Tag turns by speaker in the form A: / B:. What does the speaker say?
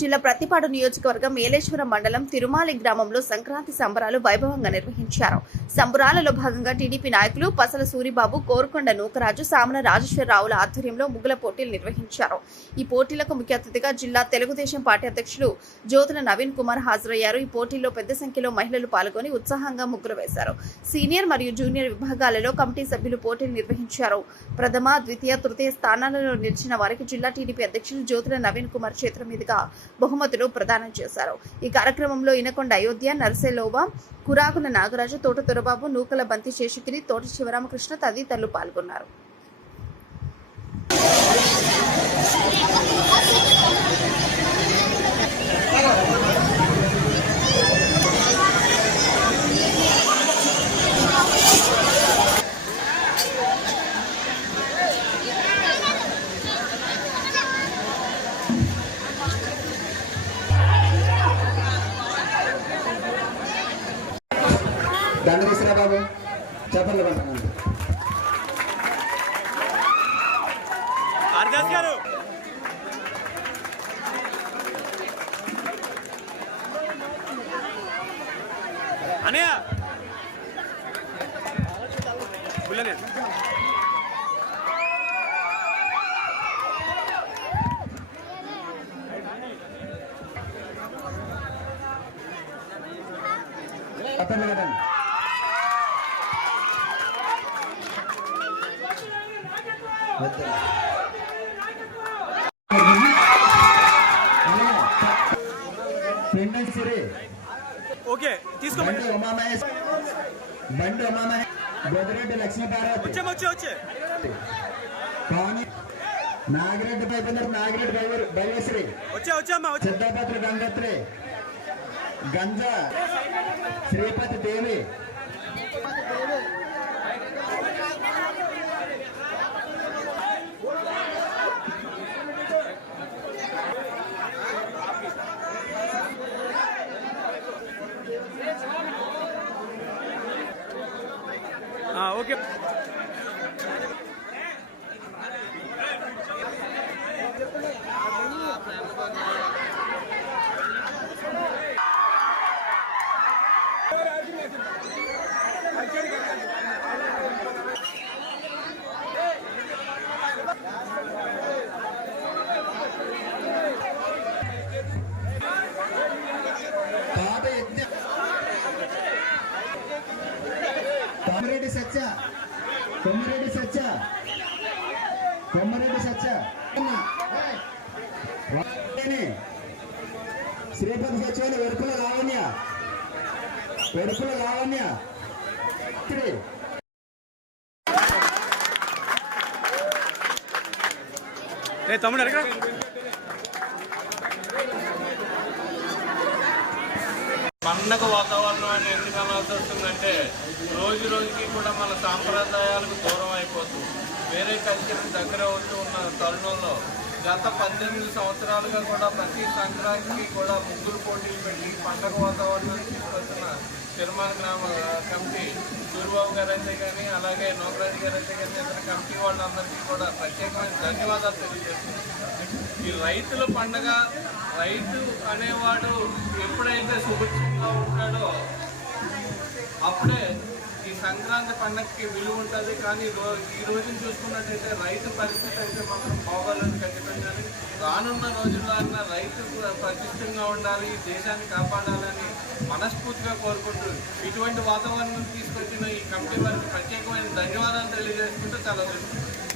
A: జిల్లా ప్రతిపాడు నియోజకవర్గం ఏలేశ్వరం మండలం తిరుమాలి గ్రామంలో సంక్రాంతి సంబరాలు వైభవంగా నిర్వహించారు. సంబరాలలో భాగంగా టీడీపీ నాయకులు పసల సూరిబాబు కోరుకొండ నూకరాజు సామన రాజేశ్వరరావుల ఆధ్వర్యంలో ముగ్గుల పోటీలు నిర్వహించారు. ఈ పోటీలకు ముఖ్య అతిథిగా జిల్లా తెలుగుదేశం పార్టీ అధ్యక్షులు జ్యోతుల నవీన్ కుమార్ హాజరయ్యారు. ఈ పోటీల్లో పెద్ద సంఖ్యలో మహిళలు పాల్గొని ఉత్సాహంగా ముగ్గులు వేశారు. సీనియర్ మరియు జూనియర్ విభాగాలలో కమిటీ సభ్యులు పోటీలు నిర్వహించారు. ప్రథమ ద్వితీయ తృతీయ స్థానాలలో నిలిచిన వారికి జిల్లా టీడీపీ అధ్యక్షులు జ్యోతుల నవీన్ కుమార్ చేతుల మీదుగా బహుమతులు ప్రదానం చేశారు. ఈ కార్యక్రమంలో ఇనకొండ అయోధ్య నర్సెలోవ కురాకుల నాగరాజు తోట దొరబాబు నూకల బంతి శేషగిరి తోట శివరామకృష్ణ తదితరులు పాల్గొన్నారు.
B: దండ తీసుకురా బాబు. చెప్పండి
C: హరిదాస్ గారు.
B: కదండి
C: ఓకే తీసుకో
B: బండి ఉమామహేష్ బండి ఉమామహేష్ బొదిరెడ్డి లక్ష్మీ పార్వతి.
C: వచ్చే వచ్చే వచ్చే.
B: పవని నాగిరెడ్డి పైపుందరు నాగిరెడ్డి బైవర్ బైవేశ్వరి
C: వచ్చే వచ్చే అమ్మా వచ్చే.
B: సిద్ధపత్రి గంగత్రి. గంజా. శ్రీపతి దేవి.
C: ఆ, ఓకే
B: పాత యజ్ఞ కొమ్మరెడ్డి సత్య. కొమ్మరెడ్డి సత్య. కొమ్మరెడ్డి సత్య. శ్రీపతి సత్యవేని వెరుపుల లావణ్య. వెరుపుల లావణ్య. త్రీ.
C: తమ్ముడు అడగరా
D: పండగ వాతావరణం అని ఎందుకు అనాల్సి వస్తుందంటే రోజు రోజుకి కూడా మన సాంప్రదాయాలకు దూరం అయిపోతుంది. వేరే కల్చర్ దగ్గర అవుతూ ఉన్న తరుణంలో గత పద్దెనిమిది సంవత్సరాలుగా కూడా ప్రతి సంక్రాంతికి కూడా ముగ్గురు పోటీలు పెట్టి పండగ వాతావరణం తీసుకొస్తున్న తిరుమల గ్రామ కమిటీ సూర్యబాబు గారు అయితే కానీ అలాగే నోకరాజు గారు అయితే కానీ ఇతర కమిటీ వాళ్ళందరికీ కూడా ప్రత్యేకమైన ధన్యవాదాలు తెలియజేస్తున్నాను ఈ రైతుల పండగ రైతు అనేవాడు ఎప్పుడైతే సుభిక్షంగా ఉంటాడో అప్పుడే ఈ సంక్రాంతి పండగకి విలువ ఉంటుంది కానీ ఈ రోజున చూసుకున్నట్టయితే రైతు పరిస్థితి అయితే మాత్రం బాగోలేదు ఖచ్చితంగా రానున్న రోజుల్లో అన్న రైతు ప్రతిష్టంగా ఉండాలి దేశాన్ని కాపాడాలని మనస్ఫూర్తిగా కోరుకుంటూ ఇటువంటి వాతావరణం తీసుకొచ్చిన ఈ కమిటీ వారికి ప్రత్యేకమైన ధన్యవాదాలు తెలియజేసుకుంటూ చాలా